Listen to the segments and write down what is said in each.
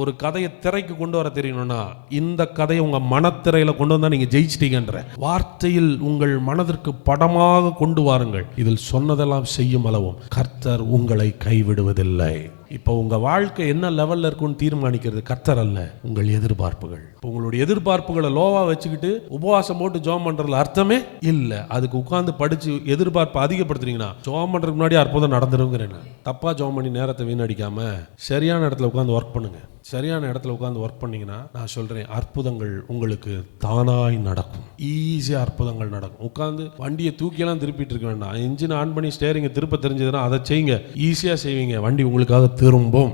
ஒரு கதையை திரைக்கு கொண்டு வர தெரியணும்னா இந்த கதையை உங்கள் மனத்திரையில் கொண்டு வந்தால் நீங்கள் ஜெயிச்சிட்டீங்கன்ற வார்த்தையில் உங்கள் மனதிற்கு படமாக கொண்டு வாருங்கள். இதில் சொன்னதெல்லாம் செய்யும் அளவும் கர்த்தர் உங்களை கைவிடுவதில்லை. இப்போ உங்கள் வாழ்க்கை என்ன லெவலில் இருக்கும்னு தீர்மானிக்கிறது கர்த்தர் அல்ல உங்கள் எதிர்பார்ப்புகள். இப்போ உங்களுடைய எதிர்பார்ப்புகளை லோவாக வச்சுக்கிட்டு உபவாசம் போட்டு ஜோம் பண்ணுறதுல அர்த்தமே இல்லை. அதுக்கு உட்காந்து படித்து எதிர்பார்ப்பை அதிகப்படுத்துறீங்கன்னா ஜோம் பண்ணுறதுக்கு முன்னாடி அற்புதம் நடந்துருங்கிறேன் தப்பாக ஜோம் பண்ணி நேரத்தை வீணடிக்காமல் சரியான இடத்துல உட்காந்து ஒர்க் பண்ணுங்கள் சரியான இடத்துல உட்காந்து ஒர்க் பண்ணீங்கன்னா நான் சொல்கிறேன் அற்புதங்கள் உங்களுக்கு தானாய் நடக்கும். ஈஸியாக அற்புதங்கள் நடக்கும். உட்காந்து வண்டியை தூக்கியெல்லாம் திருப்பிட்டு இருக்க வேண்டாம். இன்ஜின் ஆன் பண்ணி ஸ்டேரிங்கை திருப்ப தெரிஞ்சதுன்னா அதை செய்யுங்க. ஈஸியாக செய்வீங்க. வண்டி உங்களுக்காக திரும்பும்.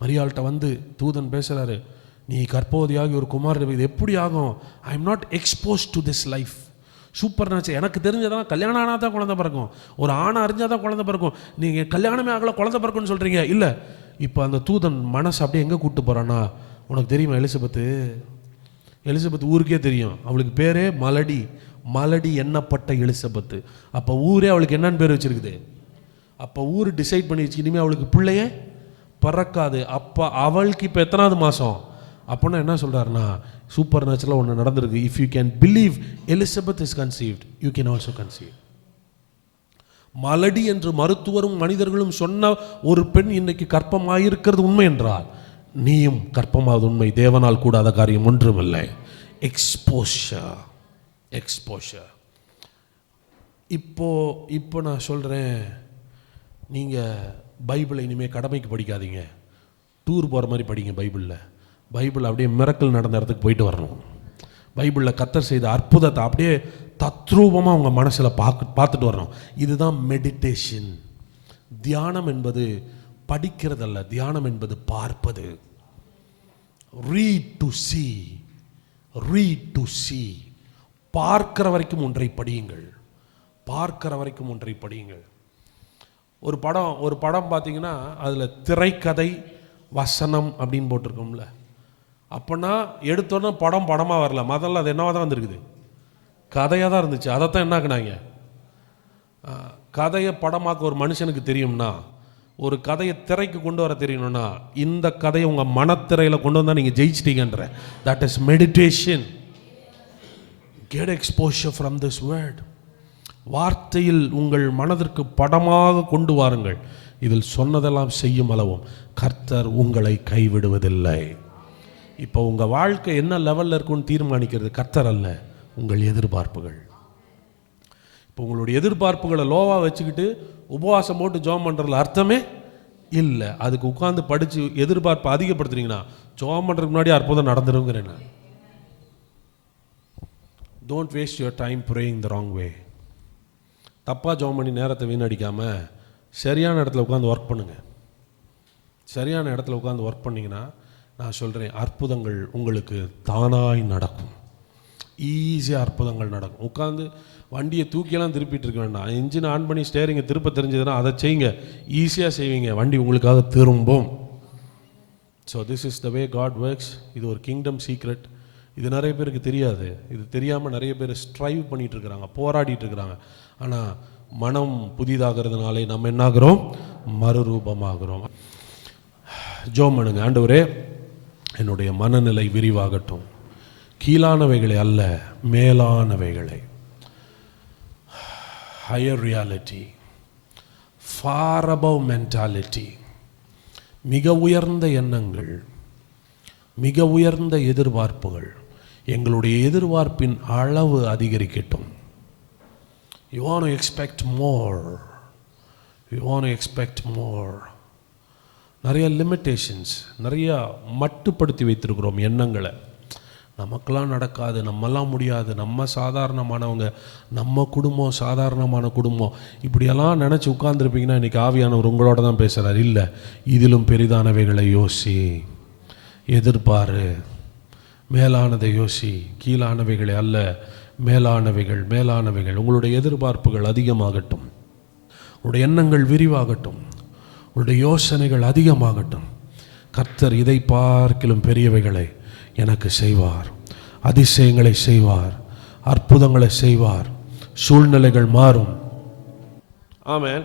மரியாள்கிட்ட வந்து தூதன் பேசுகிறாரு நீ கற்போதியாகி ஒரு குமார் இது எப்படி ஆகும்? I am not expose to this life super notch. எனக்கு தெரிஞ்சதான் கல்யாணம் ஆனால் தான் குழந்தை பிறக்கும். ஒரு ஆணை அறிஞ்சால் தான் குழந்தை பிறக்கும். நீங்கள் கல்யாணமே ஆகலை குழந்தை பிறக்கும்னு சொல்கிறீங்க இல்லை. இப்போ அந்த தூதன் மனசு அப்படியே எங்கே கூப்பிட்டு போகிறான்னா உனக்கு தெரியுமா எலிசபெத்து? எலிசபெத் ஊருக்கே தெரியும். அவளுக்கு பேரே மலடி. மலடி எண்ணப்பட்ட எலிசபெத்து. அப்போ ஊரே அவளுக்கு என்னன்னு பேர் வச்சிருக்குது? அப்போ ஊர் டிசைட் பண்ணி வச்சு இனிமேல் அவளுக்கு பிள்ளையே பிறக்காது. அப்போ அவளுக்கு இப்போ எத்தனாவது மாதம் அப்போனா என்ன சொல்கிறாருன்னா சூப்பர் நேச்சுரலாக ஒன்று நடந்திருக்கு. If you can believe Elizabeth is conceived you can also conceive மலடி என்று மருத்துவரும் மனிதர்களும் சொன்ன ஒரு பெண் இன்னைக்கு கற்பமாயிருக்கிறது உண்மை என்றால் நீயும் கற்பமாவது உண்மை. தேவனால் கூடாத காரியம் ஒன்றுமில்லை. எக்ஸ்போஷர் எக்ஸ்போஷர் இப்போ இப்போ நான் சொல்கிறேன் நீங்கள் பைபிளை இனிமேல் கடமைக்கு படிக்காதீங்க. டூர் போகிற மாதிரி படிங்க பைபிளில். பைபிள் அப்படியே மிரக்கல் நடந்த இடத்துக்கு போயிட்டு வரணும். பைபிளில் கத்தர் செய்த அற்புதத்தை அப்படியே தத்ரூபமாக அவங்க மனசில் பார்க்க பார்த்துட்டு வரணும். இதுதான் மெடிடேஷன் தியானம் என்பது படிக்கிறதல்ல தியானம் என்பது பார்ப்பது. Read to see read to see பார்க்கிற வரைக்கும் ஒன்றை படியுங்கள். பார்க்கிற வரைக்கும் ஒன்றை படியுங்கள். ஒரு படம் ஒரு படம் பார்த்தீங்கன்னா அதில் திரைக்கதை வசனம் அப்படின்னு போட்டிருக்கோம்ல. அப்போனா எடுத்தோன்னே படம் படமாக வரல. முதல்ல அது என்னவாக தான் வந்திருக்குது? கதையாக தான் இருந்துச்சு. அதைத்தான் என்னாக்குனாங்க கதையை படமாக்க ஒரு மனுஷனுக்கு தெரியும்னா ஒரு கதையை திரைக்கு கொண்டு வர தெரியணும்னா இந்த கதையை உங்கள் மனத்திரையில் கொண்டு வந்தால் நீங்கள் ஜெயிச்சிட்டீங்கன்ற. That is meditation get exposure from this word வார்த்தையில் உங்கள் மனதிற்கு படமாக கொண்டு வாருங்கள். இதில் சொன்னதெல்லாம் செய்யும் அளவும் கர்த்தர் உங்களை கைவிடுவதில்லை. இப்போ உங்கள் வாழ்க்கை என்ன லெவலில் இருக்கும்னு தீர்மானிக்கிறது கர்த்தர் அல்ல உங்கள் எதிர்பார்ப்புகள். இப்போ உங்களுடைய எதிர்பார்ப்புகளை லோவாக வச்சுக்கிட்டு உபவாசம் போட்டு ஜோம் பண்ணுறதுல அர்த்தமே இல்லை. அதுக்கு உட்காந்து படித்து எதிர்பார்ப்பை அதிகப்படுத்துறீங்கன்னா ஜோம் பண்ணுறதுக்கு முன்னாடி அற்புதம் நடந்துருங்கிறேன் நான். Don't waste your time praying the wrong way தப்பாக ஜோம் பண்ணி நேரத்தை வீணடிக்காமல் சரியான இடத்துல உட்காந்து ஒர்க் பண்ணுங்கள் சரியான இடத்துல உட்காந்து ஒர்க் பண்ணீங்கன்னா நான் சொல்கிறேன் அற்புதங்கள் உங்களுக்கு தானாய் நடக்கும். ஈஸியாக அற்புதங்கள் நடக்கும். உட்காந்து வண்டியை தூக்கியெல்லாம் திருப்பிட்டு இருக்க வேண்டாம். இன்ஜின் ஆன் பண்ணி ஸ்டேரிங்கை திருப்ப தெரிஞ்சதுன்னா அதை செய்யுங்க. ஈஸியாக செய்வீங்க. வண்டி உங்களுக்காக திரும்பும். So this is the way God works இது ஒரு கிங்டம் சீக்ரெட் இது நிறைய பேருக்கு தெரியாது. இது தெரியாமல் நிறைய பேர் ஸ்ட்ரைவ் பண்ணிகிட்டு இருக்கிறாங்க போராடிட்டு இருக்கிறாங்க. ஆனால் மனம் புதிதாகிறதுனாலே நம்ம என்னாகிறோம்? மறுரூபமாகிறோம். ஜோம் பண்ணுங்க ஆண்டவரே. என்னுடைய மனநிலை விரிவாகட்டும். கீழானவைகளை அல்ல மேலானவைகளை. Higher reality far above mentality மிக உயர்ந்த எண்ணங்கள். மிக உயர்ந்த எதிர்பார்ப்புகள். எங்களுடைய எதிர்பார்ப்பின் அளவு அதிகரிக்கட்டும். You want expect more you want expect more நிறைய லிமிட்டேஷன்ஸ் நிறையா மட்டுப்படுத்தி வைத்திருக்கிறோம் எண்ணங்களை. நமக்கெல்லாம் நடக்காது நம்மெல்லாம் முடியாது. நம்ம சாதாரணமானவங்க நம்ம குடும்பம் சாதாரணமான குடும்பம். இப்படியெல்லாம் நினச்சி உட்கார்ந்துருப்பீங்கன்னா இன்றைக்கி ஆவியானவர் உங்களோட தான் பேசுகிறார் இல்லை இதிலும் பெரிதானவைகளை யோசி எதிர்பாரு. மேலானதை யோசி கீழானவைகளை அல்ல மேலானவைகள் மேலானவைகள். உங்களுடைய எதிர்பார்ப்புகள் அதிகமாகட்டும். உங்களுடைய எண்ணங்கள் விரிவாகட்டும். உங்களுடைய யோசனைகள் அதிகமாகட்டும். கர்த்தர் இதை பார்க்கிலும் பெரியவைகளை எனக்கு செய்வார். அதிசயங்களை செய்வார். அற்புதங்களை செய்வார். சூழ்நிலைகள் மாறும். ஆமேன்.